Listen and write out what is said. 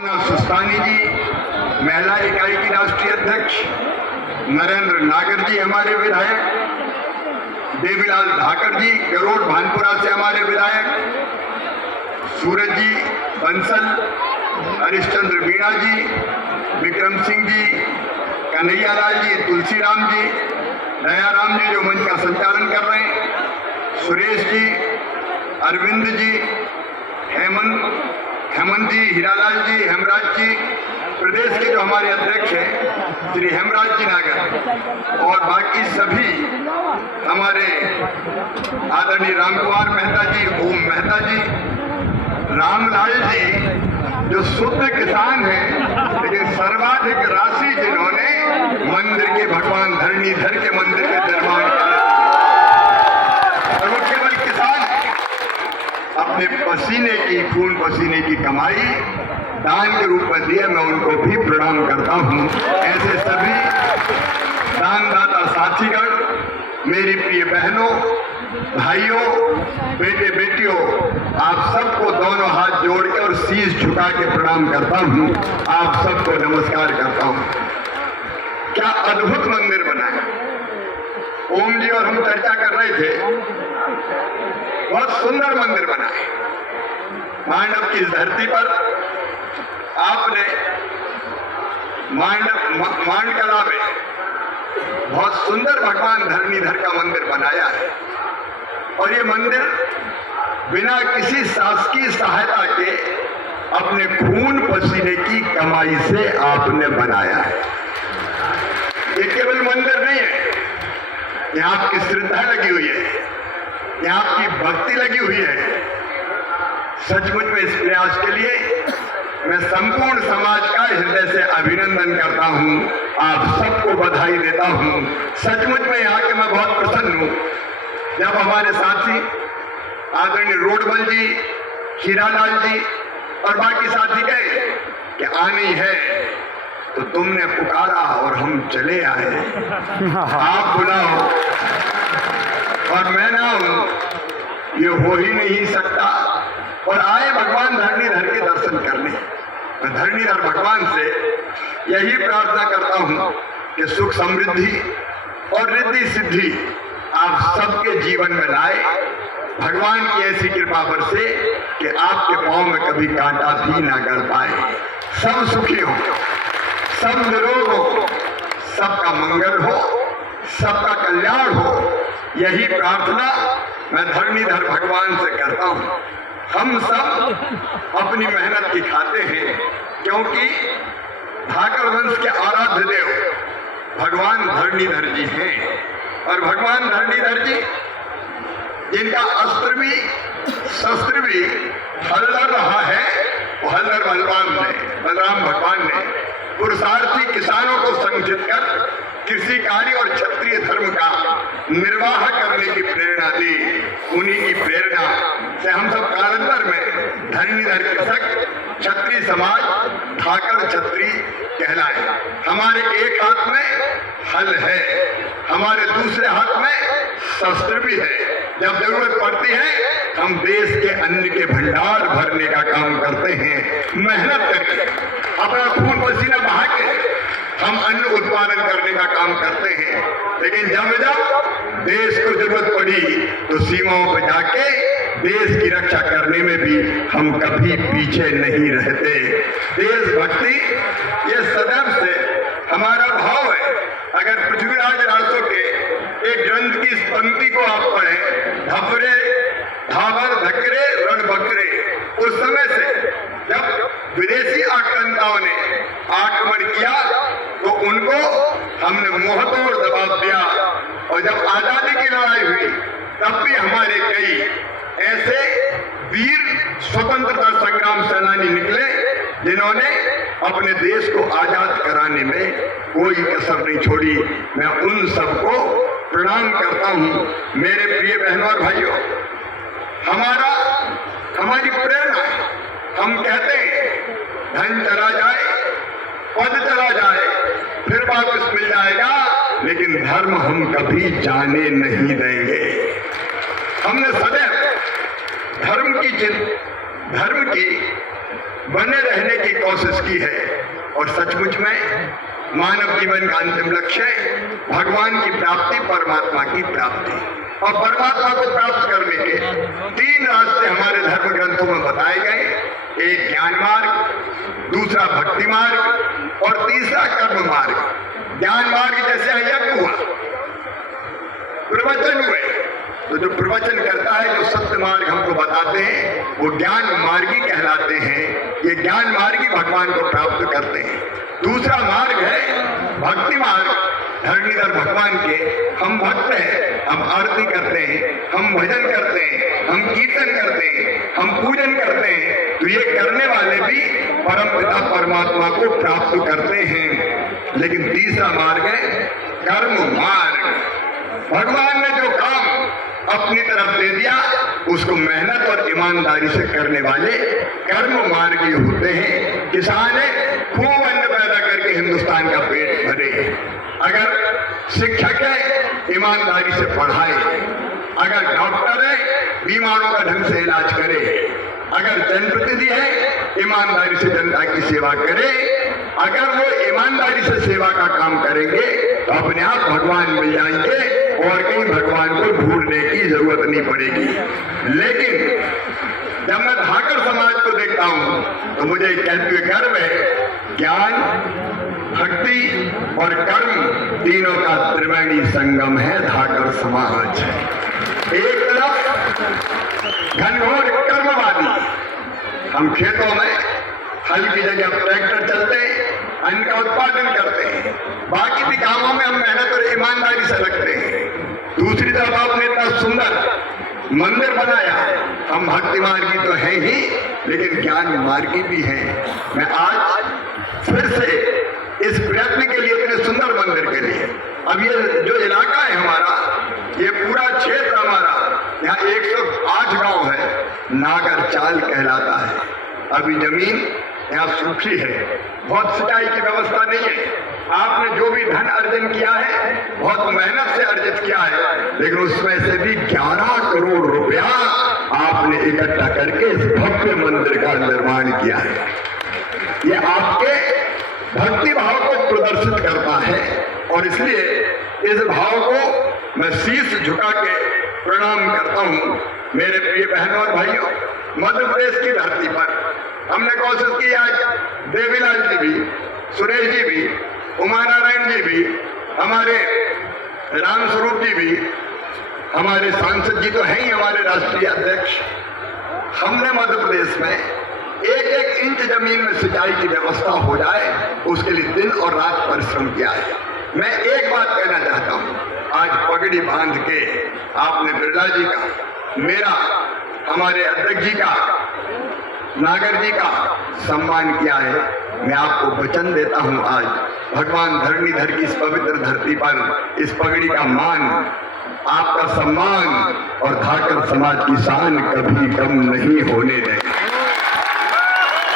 सुस्तानी जी महिला इकाई की राष्ट्रीय अध्यक्ष, नरेंद्र नागर जी हमारे विधायक, देवीलाल धाकर जी गरोड भानपुरा से हमारे विधायक, सूरज जी बंसल, हरिश्चंद्र मीणा जी, विक्रम सिंह जी, कन्हैयालाल जी, तुलसीराम जी, दयाराम जी जो मंच का संचालन कर रहे हैं, सुरेश जी, अरविंद जी, हेमंत जी, हीरालाल जी, हेमराज जी, प्रदेश के जो हमारे अध्यक्ष हैं श्री हेमराज जी नागर, और बाकी सभी हमारे आदरणीय रामकुमार मेहता जी, ओम मेहता जी, रामलाल जी जो शुद्ध किसान हैं लेकिन सर्वाधिक राशि जिन्होंने मंदिर के भगवान धरणीधर के मंदिर के निर्माण किया, और वो केवल किसान अपने पसीने की खून पसीने की कमाई दान के रूप में दिए, मैं उनको भी प्रणाम करता हूं। ऐसे सभी दानदाता साथीगण, मेरी प्रिय बहनों, भाइयों, बेटे बेटियों, आप सबको दोनों हाथ जोड़ के और शीश झुका के प्रणाम करता हूं। आप सबको नमस्कार करता हूं। क्या अद्भुत मंदिर बना है। ओम जी और हम चर्चा कर रहे थे, बहुत सुंदर मंदिर बना है। मांडव की इस धरती पर आपने मांडकला में बहुत सुंदर भगवान धरणीधर का मंदिर बनाया है, और ये मंदिर बिना किसी शासकीय सहायता के अपने खून पसीने की कमाई से आपने बनाया है। ये केवल मंदिर नहीं है, यहाँ आपकी श्रद्धा लगी हुई है, यहाँ आपकी भक्ति लगी हुई है। सचमुच में इस प्रयास के लिए मैं संपूर्ण समाज का हृदय से अभिनंदन करता हूं, आप सबको बधाई देता हूं। सचमुच में यहाँ के मैं बहुत प्रसन्न हूं। जब हमारे साथी आदरणीय रोडमल जी, हीरालाल जी और बाकी साथी गए कि आनी है, तो तुमने पुकारा और हम चले आए। आप बुलाओ और मैं ना हूं, ये हो ही नहीं सकता। और आए भगवान धरणीधर के दर्शन करने। मैं धरणीधर भगवान से यही प्रार्थना करता हूं कि सुख समृद्धि और रिद्धि सिद्धि आप सबके जीवन में लाए। भगवान की ऐसी कृपा बरसे कि आपके पांव में कभी कांटा भी ना गड़ पाए। सब सुखी हो, सब निरोग हो, सबका मंगल हो, सबका कल्याण हो, यही प्रार्थना मैं धरणीधर भगवान से करता हूं। हम सब अपनी मेहनत की खाते हैं, क्योंकि धाकर वंश के आराध्य देव भगवान धरणीधर जी हैं, और भगवान धरणीधर जी जिनका अस्त्र भी शस्त्र भी हल्लर रहा है, वो हल्लर बलराम भगवान ने पुरुषार्थी किसानों को संगठित कर कृषि कार्य और क्षत्रिय धर्म का निर्वाह करने की प्रेरणा दी। उन्हीं की प्रेरणा से हम सब कालांतर में धरणीधर कृषक क्षत्रिय समाज धाकर क्षत्रिय कहलाए। हमारे एक हाथ में हल है, हमारे दूसरे हाथ में शस्त्र भी है। जब जरूरत पड़ती है हम देश के अन्न के भंडार भरने का काम करते हैं। मेहनत करके अपना खून पसीना बहा के हम अन्न उत्पादन करने का काम करते हैं, लेकिन जब जब देश को जरूरत पड़ी तो सीमाओं पर जाके देश की रक्षा करने में भी हम कभी पीछे नहीं रहते। देशभक्ति ये सदैव से हमारा भाव है। अगर पृथ्वीराज रासो के एक ग्रंथ की इस पंक्ति को आप पढ़ें, धपरे धावर धकरे रण बकरे, उस समय से जब विदेशी आक्रांताओं ने आक्रमण किया तो उनको हमने मुंहतोड़ जवाब दिया, और जब आजादी की लड़ाई हुई तब भी हमारे कई ऐसे वीर स्वतंत्रता संग्राम सेनानी निकले जिन्होंने अपने देश को आजाद कराने में कोई कसर नहीं छोड़ी। मैं उन सबको प्रणाम करता हूं। मेरे प्रिय बहनों और भाइयों, हमारी प्रेरणा है। हम कहते हैं धन चला जाए, पद चला जाए, फिर वापस मिल जाएगा, लेकिन धर्म हम कभी जाने नहीं देंगे। हमने सदैव धर्म की बने रहने की कोशिश की है। और सचमुच में मानव जीवन का अंतिम लक्ष्य भगवान की प्राप्ति, परमात्मा की प्राप्ति। और परमात्मा को प्राप्त करने के 3 रास्ते हमारे धर्म ग्रंथों में बताए गए। एक ज्ञान मार्ग, दूसरा भक्ति मार्ग और तीसरा कर्म मार्ग। ज्ञान मार्ग जैसे यज्ञ हुआ, प्रवचन हुए, तो जो प्रवचन करता है, जो सत्य मार्ग हमको बताते हैं, वो ज्ञान मार्गी कहलाते हैं। ये ज्ञान मार्गी भगवान को प्राप्त करते हैं। दूसरा मार्ग है भक्ति मार्ग, धरणीधर भगवान के हम भक्त हैं, हम आरती करते हैं, हम भजन करते हैं, हम कीर्तन करते हैं, हम पूजन करते हैं। तो ये करने वाले भी परमपिता परमात्मा को प्राप्त करते हैं। लेकिन तीसरा मार्ग है कर्म मार्ग। भगवान ने जो काम अपनी तरफ दे दिया, उसको मेहनत और ईमानदारी से करने वाले कर्म मार्गी होते हैं। किसान है, खूब अन्न पैदा करके हिंदुस्तान का पेट भरे। अगर शिक्षक है, ईमानदारी से पढ़ाए। अगर डॉक्टर है, बीमारों का ढंग से इलाज करे। अगर जनप्रतिनिधि है, ईमानदारी से जनता की सेवा करे। अगर वो ईमानदारी से सेवा का काम करेंगे तो अपने आप भगवान मिल जाएंगे और कहीं भगवान को ढूंढने की जरूरत नहीं पड़ेगी। लेकिन जब मैं धाकर समाज को देखता हूं तो मुझे कहते हुए गर्व है, ज्ञान, भक्ति और कर्म तीनों का त्रिवेणी संगम है धाकर समाज। एक तरफ घनघोर कर्मवादी, हम खेतों में हल की जगह ट्रैक्टर चलते हैं, अन्न का उत्पादन करते हैं, बाकी भी कामों में हम मेहनत और ईमानदारी से लगते हैं। दूसरी तरफ आपने इतना सुंदर मंदिर बनाया, हम भक्ति मार्गी तो हैं ही, लेकिन ज्ञान मार्गी भी हैं। मैं आज फिर से इस प्रयत्न के लिए, इतने सुंदर मंदिर के लिए, अब ये जो इलाका है हमारा, ये पूरा क्षेत्र हमारा, यहाँ 108 गांव है, नागर चाल कहलाता है। अभी जमीन यहाँ सूखी है, बहुत सिंचाई की व्यवस्था नहीं है। आपने जो भी धन अर्जन किया है, बहुत मेहनत से अर्जित किया है, लेकिन उसमें से भी 11 करोड़ रुपया आपने इकट्ठा करके इस भव्य मंदिर का निर्माण किया है। ये आपके भक्ति भाव को प्रदर्शित करता है और इसलिए इस भाव को मैं शीश झुका के प्रणाम करता हूं। मेरे प्रिय बहनों और भाइयों, मध्य प्रदेश की धरती पर हमने कोशिश की, आज देवीलाल जी भी, सुरेश जी भी, उमा नारायण जी भी, हमारे रामस्वरूप जी भी, हमारे सांसद जी तो हैं ही, हमारे राष्ट्रीय अध्यक्ष। हमने मध्य प्रदेश में एक एक इंच जमीन में सिंचाई की व्यवस्था हो जाए, उसके लिए दिन और रात परिश्रम किया है। मैं एक बात कहना चाहता हूं, आज पगड़ी बांध के आपने बिरला जी का, मेरा, हमारे अध्यक्ष जी का, नागर जी का सम्मान किया है। मैं आपको वचन देता हूं, आज भगवान धरणीधर की इस पवित्र धरती पर इस पगड़ी का मान, आपका सम्मान और धाकर समाज की शान कभी कम नहीं होने देंगे।